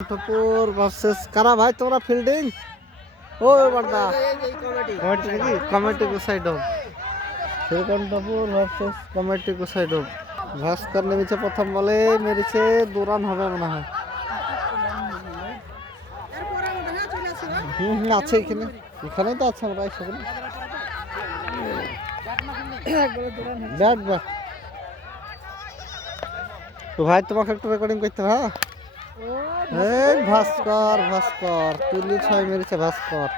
কণ্ঠপুর versus কারা ভাই তোমরা ফিল্ডিং ও বারদা কমিটি নাকি কমিটি কো সাইড হোক কণ্ঠপুর ভার্সেস কমিটি কো সাইড হোক ভাস্কর নেমেছে প্রথম বলে মেরেছে 2 রান হবে মনে হয় আছে এখানে এখানে তো আছে আমরা সেখানে ব্যাট ব্যাট তো ভাই তোমাকে একটু রেকর্ডিং করতে হবে হ্যাঁ ভাস্কর ভাস্কর তুলি 6 মেরেছে ভাস্কর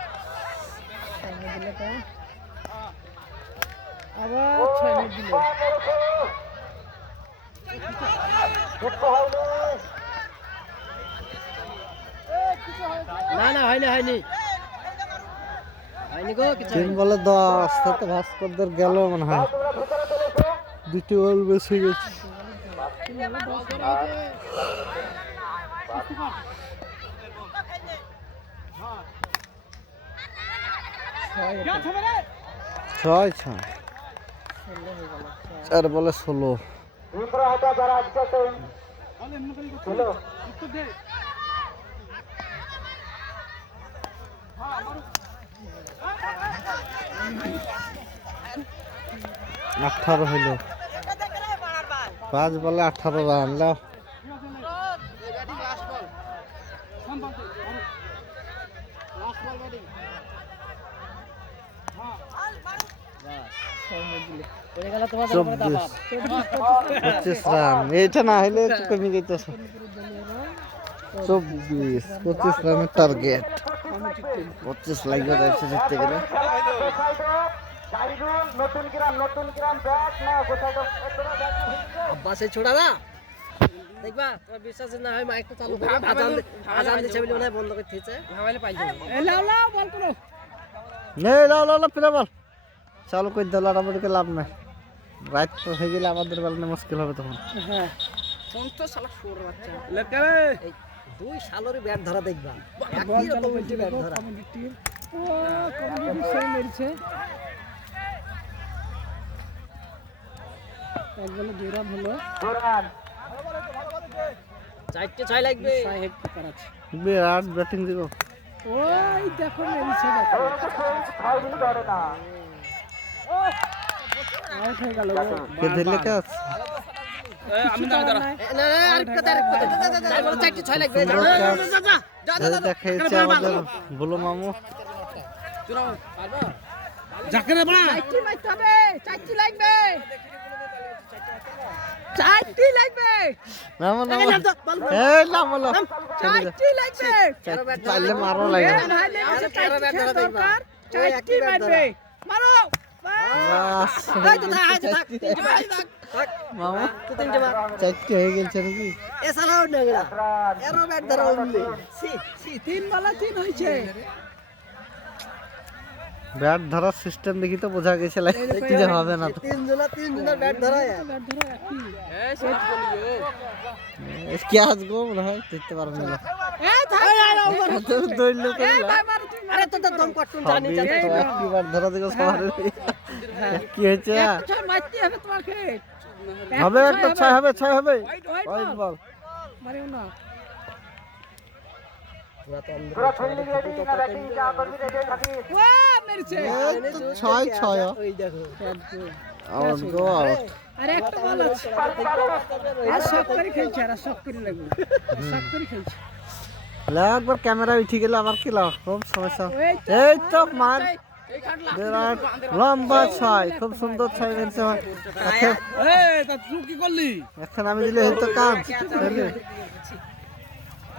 আবার 6 মিনিট দিল না না হয়নি হয়নি হয়নি গো কিছু 3 বলে 10 তাতে ভাস্করদের গেল মনে হয় দুটো বল বেশি গেছে ছয় ছয় 4 বলে 16 18 হইল 5 বলে 18 রান লাও পঁচিশ রান এইটা না হলে একটু কমে যেতেছে 25 রানের টার্গেট 25 লাগবে যাচ্ছে জিততে গেলে আব্বাসে ছোড়া না দেখবা তোমার বিশ্বাস না হয় মাইকটা চালু করে আজান দিছে বলে মনে হয় বন্ধ করে দিয়েছে মোবাইলে পাই যাবে এই লাও লাও বল করো নেই লাও লাও প্লে বল চালু করে দিল আমাদেরকে লাভ নাই রাত তো হয়ে গেলে আমাদের বেলানে মুশকিল হবে তখন হ্যাঁ কোন তো শালা শুয়োর বাচ্চা লেকারে এই 2 শালোরে ব্যাট ধরা দেখবা একই রকম ব্যাট ধরা ও কমিটি সেই মেরেছে একজনে 2 রান হলো 2 রান 4টে 6 লাগবে 6 হেড করাচ্ছে বিরাট ব্যাটিং দিব ওই দেখো মেরেছে দেখো ধরে না আউট হয়ে গেল কে দিলে কাজ আমি না দাঁড়া না না আরেকটা যাই বল 4টে 6 লাগবে যা দেখাইছে আমাদের বলো মামু পারবা জাকেরে বড়া 4টি মারতে হবে 4টি লাগবে 4টি লাগবে নামো নামো এই নামো 4টি লাগবে চাইলে মারো লাগে 4টি মারবে মারো বাস এই তো থাক মামা তো 3টে মার 4টে হয়ে গেছে নাকি এ সালাও না গেলা এরো ব্যাট ধরা উঠলে সি 3 বলা 3 হইছে ব্যাট ধরার সিস্টেম দেখি তো বোঝা গেছে কি যে হবে না তো 3 জনা ব্যাট ধরা এই সেট বলিও কি আজ গো মনে হয় দেখতে পারবে না এই থাক দৌড়লো তো এই ভাই মার তুই আরে তো দম কটুন জানি জানি একবার ধরা দেখো সবার কি হয়েছে ছয় মারতে হবে তোমাকে হবে একটা 6 হবে 6 হবে ওই বল মারিও না পুরা ফিল্ডিং রেডি না ব্যাটিং যা করবি রেডি থাকিস ওয়া মেরেছে এই তো 6 ওই দেখো আউট গো আউট আরে একটা বল আছে আর শক করে খেলছে আর শক করে লাগবে শক করে খেলছে একবার ক্যামেরা উঠে গেল আবার কি লাও খুব সমস্যা এই তো মার বিরাট লম্বা 6 খুব সুন্দর 6 মেরেছে এই তা তুই কি করলি এখন আমি দিলে এই তো কাজ